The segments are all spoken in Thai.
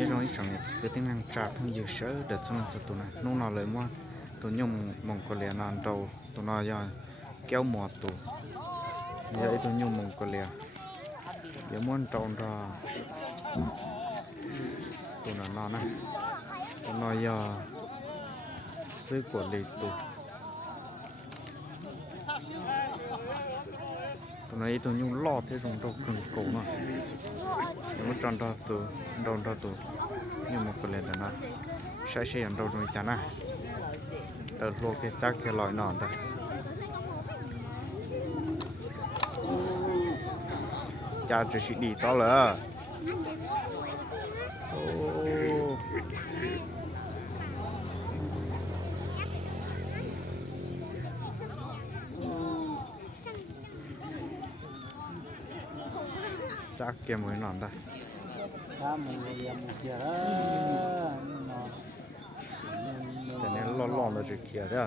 như trong ít trong này cái tiếng năng trả không nhiều sớ để cho nó tụi này nó nào lấy mua tụi nhung mong có lẽ nàn đầu tụi nó giờ kéo mọt tụi vậy tụi nhung mong có lẽ giờ muốn trồng ra tụi nó này tụi nó giờซื้อขวดเลยตัวนี้ตัวยุ่งลอดที่ตรงตัวกึ่งโกงอ่ะยังไม่จอนตัวโดนตัวยังไม่กเลยแต่นะใช้ยังโดนตรงนี้นะแต่โลกจักแค่ลอยนอนแต่จะสิดีต่อเลยโอ้จักเกมไว้นอนได้แต่เนี้ยร้อนๆเราจะเขียได้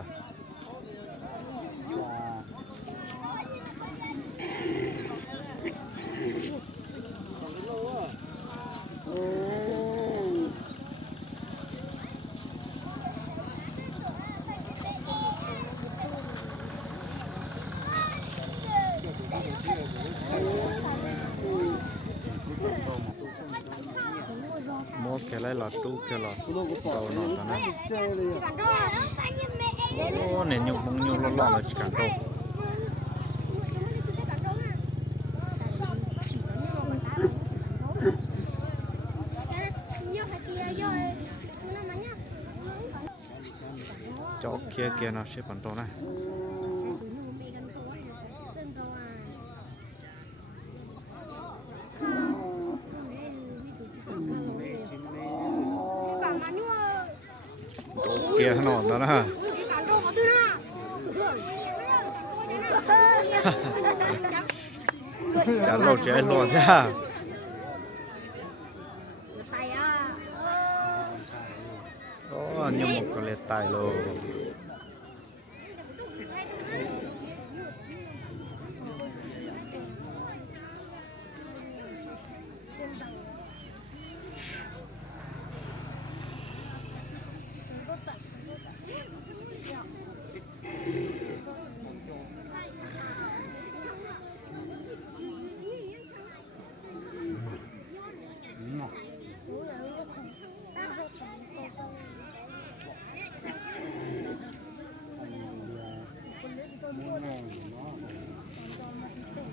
โมแค่ไรหลอดตู้แค่หลอดเตานอนตอนนั้นโอ้เนี่ยยุบมงยุบร้อนๆเลยจิกันโตจอกเกียร์นะเชฟปันโตนะเกียร์นอนแล้วนะจะโหลดใจโหลดย่าโอ้ยมกก็เลยตายเลย